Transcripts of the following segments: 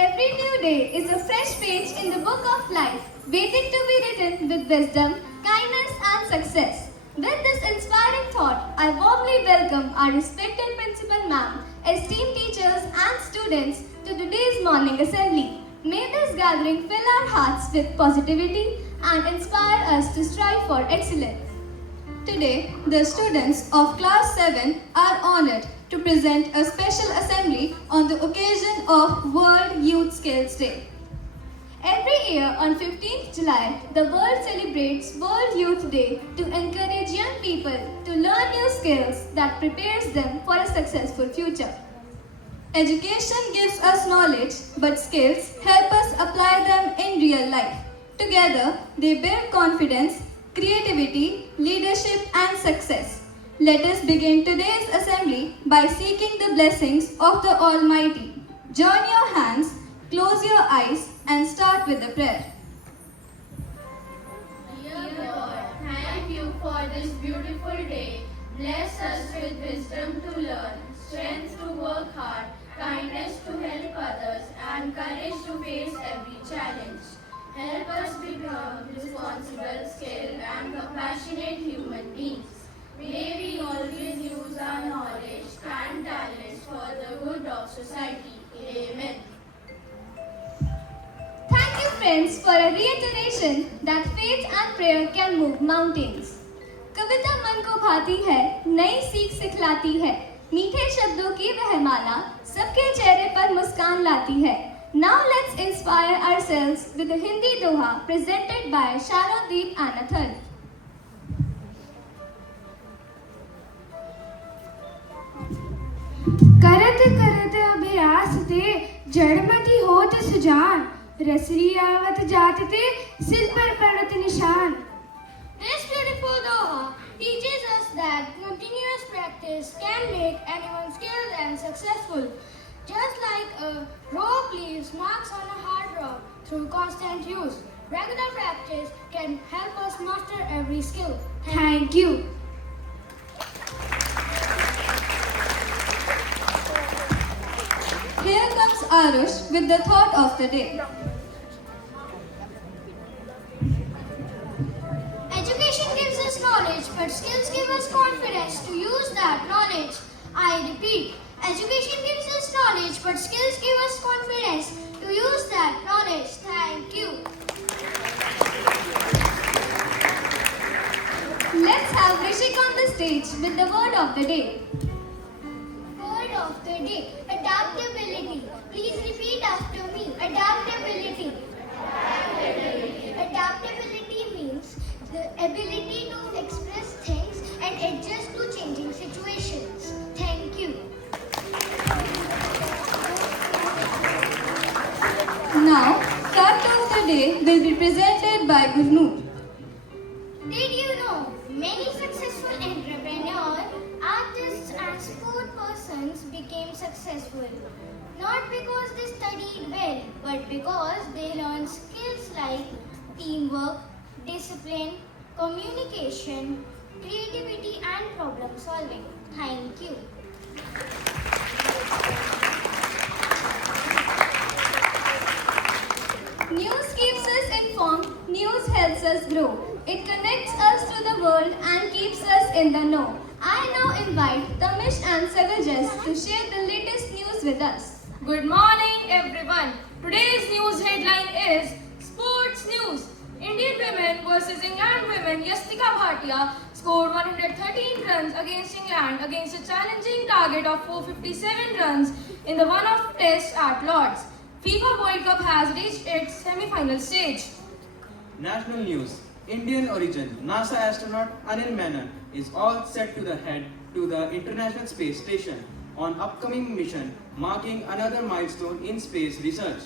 Every new day is a fresh page in the book of life, waiting to be written with wisdom, kindness, and success. With this inspiring thought, I warmly welcome our respected Principal Ma'am, esteemed teachers, and students to today's morning assembly. May this gathering fill our hearts with positivity and inspire us to strive for excellence. Today, the students of Class 7 are honored to present a special assembly on the occasion of World Youth Skills Day. Every year on 15th July, the world celebrates World Youth Day to encourage young people to learn new skills that prepares them for a successful future. Education gives us knowledge, but skills help us apply them in real life. Together, they build confidence, creativity, leadership, and success. Let us begin today's assembly by seeking the blessings of the Almighty. Join your hands, close your eyes, and start with the prayer. Dear God, thank you for this beautiful day. Bless us with wisdom to learn, strength to work hard, kindness to help others, and courage to face every challenge. Help us become responsible, skilled, and compassionate human beings. May we always use our knowledge and talents for the good of society. Amen. Thank you friends for a reiteration that faith and prayer can move mountains. कविता मन को भाती है, नई सीख सिखलाती है, मीठे शब्दों की वह माला सबके चेहरे पर मुस्कान लाती है. Now let's inspire ourselves with a Hindi doha presented by Sharodeep Anathal. करत करत अभ्यास ते जड़मति होत सुजान रसरी आवत जात ते सिर पर पड़त निशान. This beautiful doha teaches us that continuous practice can make anyone skilled and successful. Just like a rope leaves marks on a hard rock through constant use, regular practice can help us master every skill. Thank you. Here comes Arush with the thought of the day. Education gives us knowledge, but skills give us confidence to use that knowledge. I repeat, education gives us knowledge, but skills give us confidence to use that knowledge. Thank you. Let's have Rishik on the stage with the word of the day. Word of the day, adaptability. Please repeat after me. Adaptability. Adaptability means the ability to express things and adjust to changing situations. Thank you. Now, fact of the day will be presented by Gurnoor. Did you know many successful entrepreneurs, artists and sport persons became successful not because they studied well, but because they learned skills like teamwork, discipline, communication, creativity and problem solving. Thank you. News keeps us informed, news helps us grow. It connects us to the world and keeps us in the know. I now invite Tamish and Sagajas to share the latest news with us. Good morning, everyone. Today's news headline is Sports News. Indian women versus England women Yastika Bhatia scored 113 runs against England against a challenging target of 457 runs in the one-off test at Lord's. FIFA World Cup has reached its semi-final stage. National news. Indian origin NASA astronaut Anil Menon is all set to the head to the International Space Station on upcoming mission marking another milestone in space research.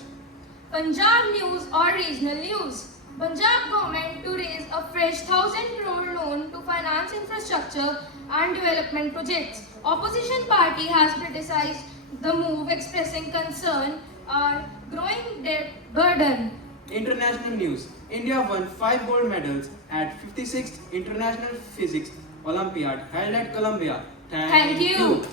Punjab news or regional news. Punjab government to raise a fresh 1,000 crore loan to finance infrastructure and development projects. Opposition party has criticized the move, expressing concern our growing debt burden. International news. India won 5 gold medals at 56th International Physics Olympiad held at Columbia. Thank you.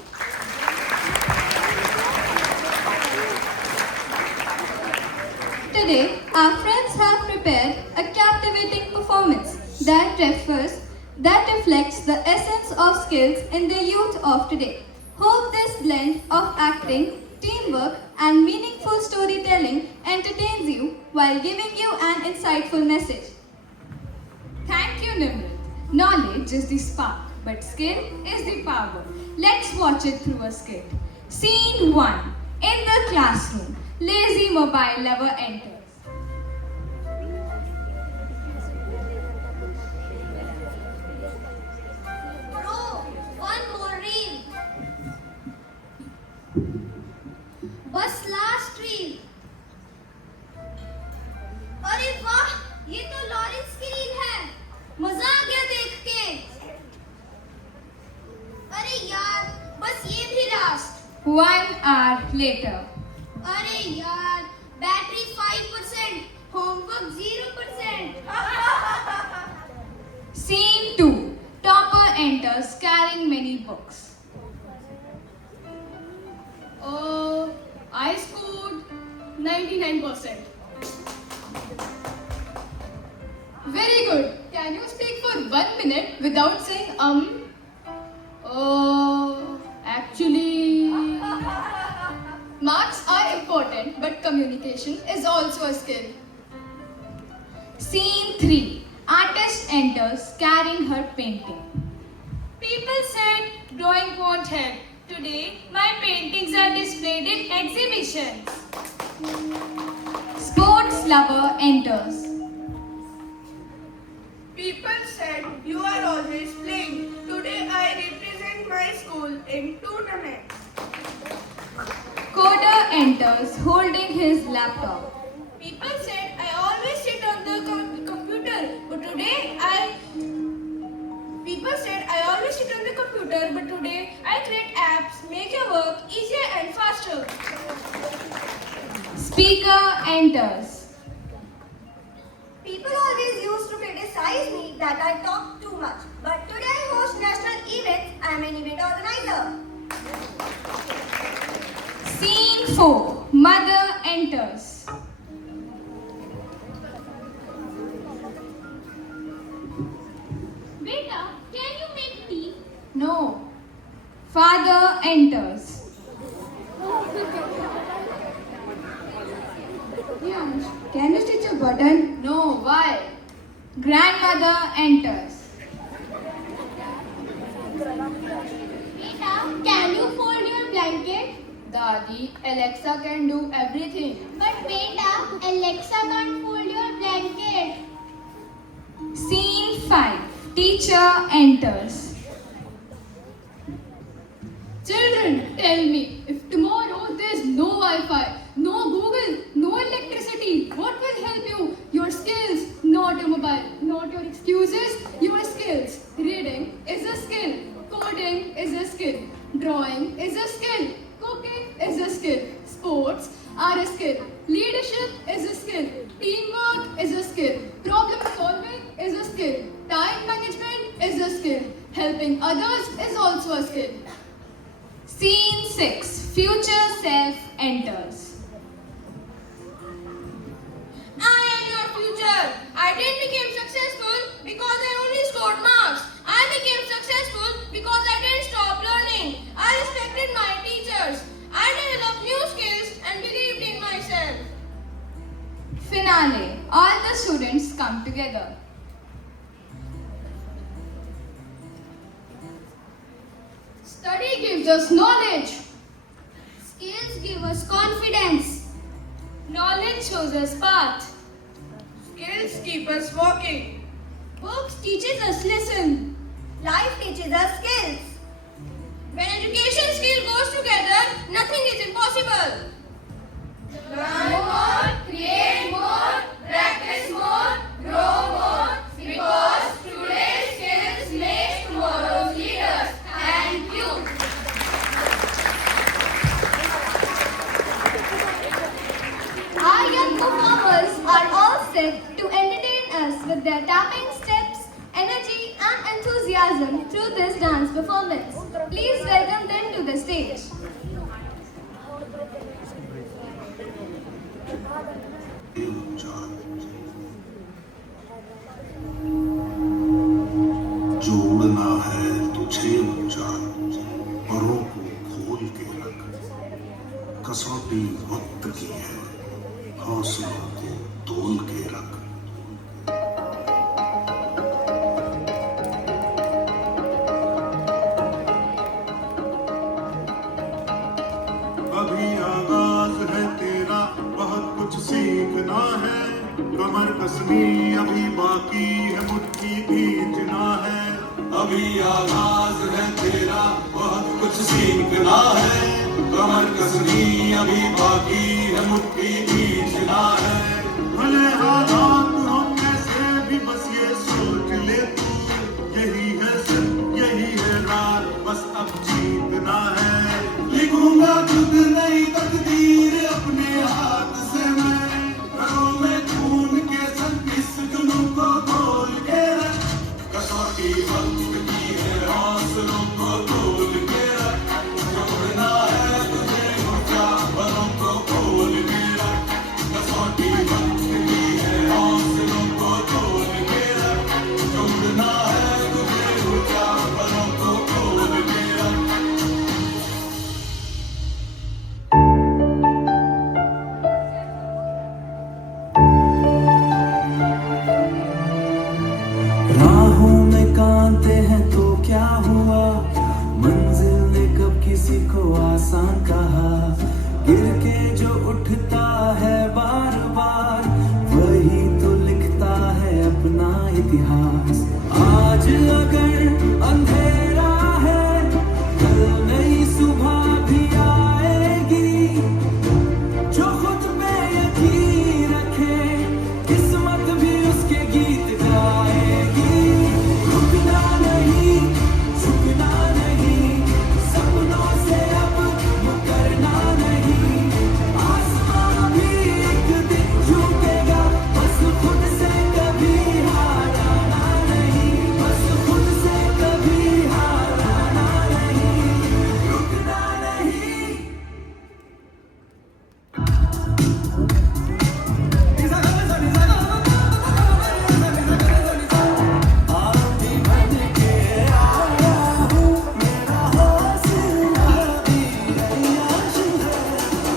prepared a captivating performance that reflects the essence of skills in the youth of today. Hope this blend of acting, teamwork, and meaningful storytelling entertains you while giving you an insightful message. Thank you, Nimrit. Knowledge is the spark, but skill is the power. Let's watch it through a skit. Scene 1. In the classroom, lazy mobile lover enters. Bro, one more reel. बस last reel. अरे वाह, ये तो Lawrence की reel है. मजा आ गया देख के. अरे यार, बस ये भी लास्ट. 1 hour later. अरे यार, battery 5%, homework 0%. Scene 2. Topper enters carrying many books. I scored 99%. Very good. Can you speak for 1 minute without saying actually. Marks are important, but communication is also a skill. Scene 3. Artist enters carrying her painting. People said drawing won't help. Today, my paintings are displayed in exhibitions. Sports lover enters. People said you are always playing. Today I represent my school in tournaments. Coder enters holding his laptop. People said I always sit on the computer, but today People said I always sit on the computer, but today I create apps, make your work easier and faster. Speaker enters. People always used to criticize me that I talk too much. But today I host national events. I am an event organizer. Scene 4. Mother enters. Beta, can you make tea? No. Father enters. Can you stitch a button? No. Why? Grandmother enters. Beta, can you fold your blanket? Dadi, Alexa can do everything. But Beta, Alexa can't fold your blanket. Scene 5. Teacher enters. Children, tell me, if tomorrow there's no Wi-Fi, no Google, no electricity, what will help you? Your skills, not your mobile, not your excuses, your skills. Reading is a skill. Coding is a skill. Drawing is a skill. Cooking is a skill. Sports are a skill. Leadership is a skill. Teamwork is a skill. Problem solving is a skill. Time management is a skill. Helping others is also a skill. Scene 6. Future self enters. I am your future. I didn't become successful because I only scored marks. I became successful because I didn't stop learning. I respected my teachers. I developed new skills and believed in myself. Finale. All the students come together. Study gives us knowledge. Skills give us confidence. Knowledge shows us path. Skills keep us walking. Books teaches us lesson. Life teaches us skills. When education skill goes together, nothing is impossible. Learn more, create more, practice more, grow more, because today's skills make tomorrow's leaders. Thank you. Our young performers are all set to entertain us with their tapping steps, energy and enthusiasm through this dance performance. Please welcome them to the stage. कसौटी वक्त की है, हौसलों को तोल के रख। अभी आगाज है तेरा, बहुत कुछ सीखना है, कमर कसनी अभी बाकी है, मुट्ठी भींचना है। अभी आगाज है तेरा, बहुत कुछ सीखना है, कमर कसनी अभी बाकी है, मुट्ठी भींचना है। भले हालात हो कैसे भी बस ये सोच ले तू, यही है सच यही है रात, बस अब जीतना है। लिखूंगा खुद नई तकदीर अपने हाथ से मैं, रगों में खून के संग इस जुनून को खोल के रख। कसौटी वक्त की है, हौसलों को तोल के रख। जोड़ना है तुझे ऊंचा, बलों को खोल के रख। कसौटी वक्त की है, हौसलों को तोल के रख। जोड़ना है तुझे ऊंचा, बलों को खोल के रख। राहों में कांटे हैं तो क्या हुआ, मंजिल ने कब किसी को आसान कहा। गिर के जो उठता है बार बार, वही तो लिखता है अपना इतिहास। आज अगर अंधेरा है, कल नई सुबह भी आएगी। जो खुद पे यकीन रखे, किस्मत भी उसके गीत गाएगी। रुकना नहीं, झुकना नहीं, सपनों से अब मुकरना नहीं। आसमां भी एक दिन झुकेगा, बस खुद से कभी हारना नहीं। बस खुद से कभी हारना नहीं, रुकना नहीं। आंधी बन के आया हूँ, मेरा हौसला भी अय्याश है।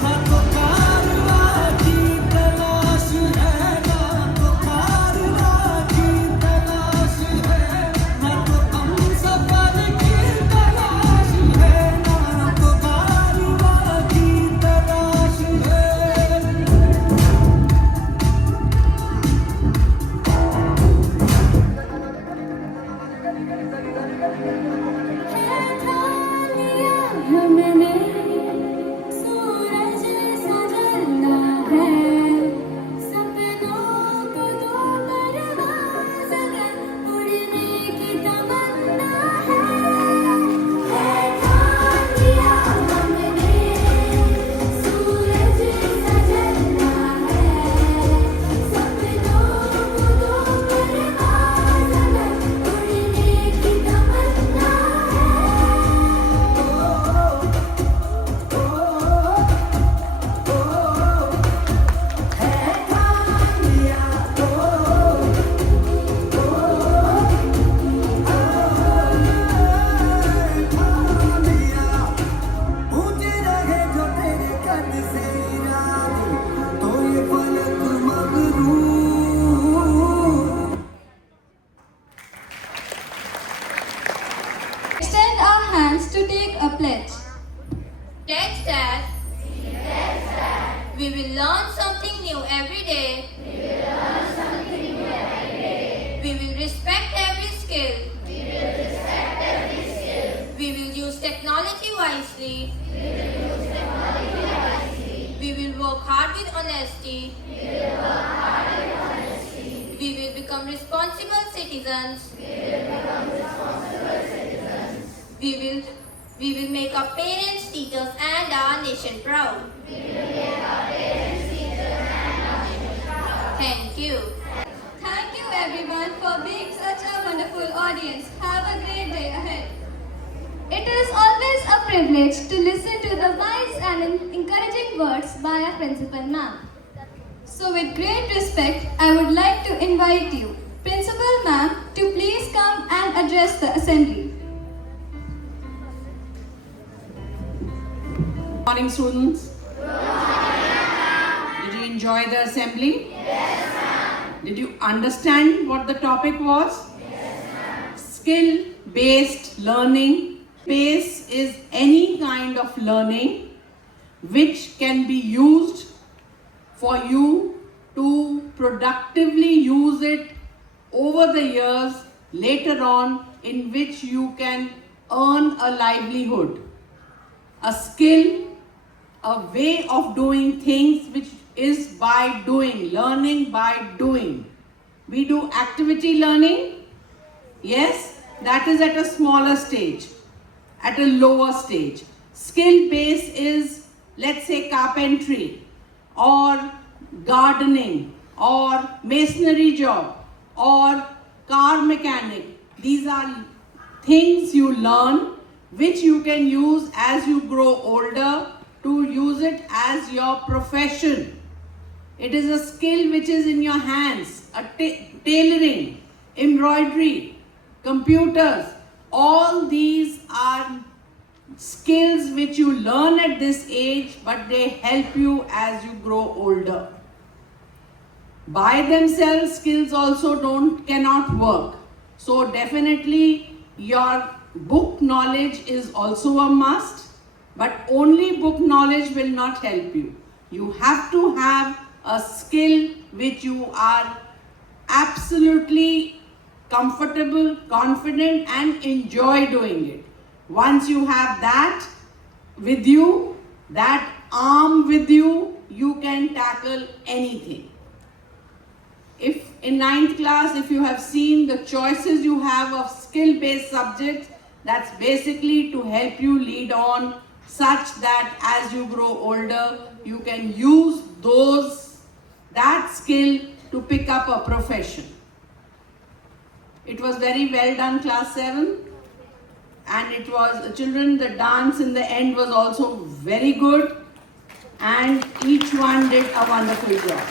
ना तो कारवां की तलाश है, ना तो कारवां की तलाश है। ना तो हम सफर की तलाश है, ना तो कारवां की तलाश है। हमने सूरज सा जलना है, सपनों को दो परवाज़ अगर उड़ने की तमन्ना है। ठान लिया हमने सूरज सा जलना है, सपनों को दो परवाज़ अगर उड़ने की तमन्ना है। ऊंचे रहे जो तेरे कद से यारी, तो ये फलक मगरूर। Extend our hands to take a pledge. Text that we will learn something new every day. We will respect every skill. We will use technology wisely. We will work hard with honesty. We will become responsible citizens. We will make our parents, teachers, and our nation proud. Thank you. Thank you everyone for being such a wonderful audience. Have a great day ahead. It is always a privilege to listen to the wise and encouraging words by our principal ma'am. So with great respect, I would like to invite you, Principal ma'am, to please come and address the assembly. Morning, students. Good enjoy the assembly? Yes, ma'am. Did you understand what the topic was? Yes, ma'am. Skill-based learning. Base is any kind of learning which can be used for you to productively use it over the years later on, in which you can earn a livelihood. A skill, a way of doing things which is by doing, learning by doing. We do activity learning, yes, that is at a smaller stage, at a lower stage. Skill base is, let's say, carpentry or gardening or masonry job or car mechanic. These are things you learn which you can use as you grow older to use it as your profession. It is a skill which is in your hands, tailoring, embroidery, computers. All these are skills which you learn at this age, but they help you as you grow older. By themselves, skills also cannot work. So definitely your book knowledge is also a must, but only book knowledge will not help you. You have to have a skill which you are absolutely comfortable, confident and enjoy doing it. Once you have that with you, that arm with you, you can tackle anything. If in 9th class, if you have seen the choices you have of skill-based subjects, that's basically to help you lead on such that as you grow older, you can use that skill to pick up a profession. It was very well done, class 7. And it was, children, the dance in the end was also very good. And each one did a wonderful job.